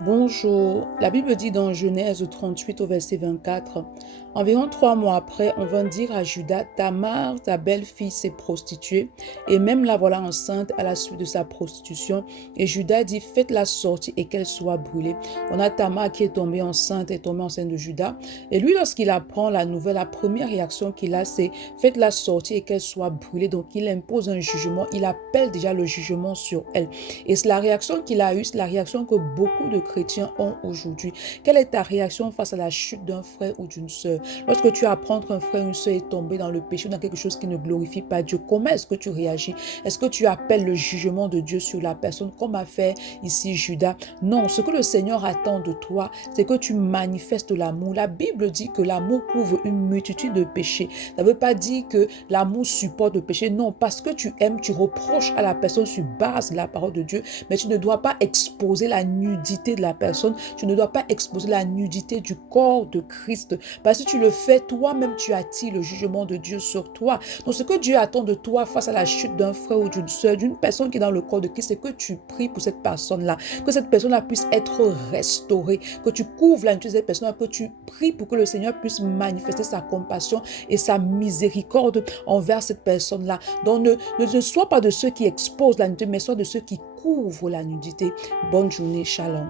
Bonjour, la Bible dit dans Genèse 38 au verset 24, environ 3 mois après, on vint dire à Judas, Tamar, ta belle-fille, s'est prostituée, et même la voilà enceinte à la suite de sa prostitution. Et Judas dit, faites-la sortir et qu'elle soit brûlée. On a Tamar qui est tombée enceinte de Judas. Et lui, lorsqu'il apprend la nouvelle, la première réaction qu'il a, c'est faites-la sortir et qu'elle soit brûlée. Donc il impose un jugement, il appelle déjà le jugement sur elle. Et c'est la réaction qu'il a eue, c'est la réaction que beaucoup de chrétiens ont aujourd'hui. Quelle est ta réaction face à la chute d'un frère ou d'une sœur? Lorsque tu apprends qu'un frère ou une sœur est tombé dans le péché ou dans quelque chose qui ne glorifie pas Dieu, comment est-ce que tu réagis? Est-ce que tu appelles le jugement de Dieu sur la personne comme a fait ici Judas? Non, ce que le Seigneur attend de toi, c'est que tu manifestes l'amour. La Bible dit que l'amour couvre une multitude de péchés. Ça ne veut pas dire que l'amour supporte le péché. Non, parce que tu aimes, tu reproches à la personne sur base de la parole de Dieu, mais tu ne dois pas exposer la nudité de la personne. Tu ne dois pas exposer la nudité du corps de Christ. Parce que si tu le fais, toi-même, tu attires le jugement de Dieu sur toi. Donc, ce que Dieu attend de toi face à la chute d'un frère ou d'une sœur, d'une personne qui est dans le corps de Christ, c'est que tu pries pour cette personne-là, que cette personne-là puisse être restaurée, que tu couvres la nudité de cette personne-là, que tu pries pour que le Seigneur puisse manifester sa compassion et sa miséricorde envers cette personne-là. Donc, ne sois pas de ceux qui exposent la nudité, mais sois de ceux qui couvrent la nudité. Bonne journée, shalom.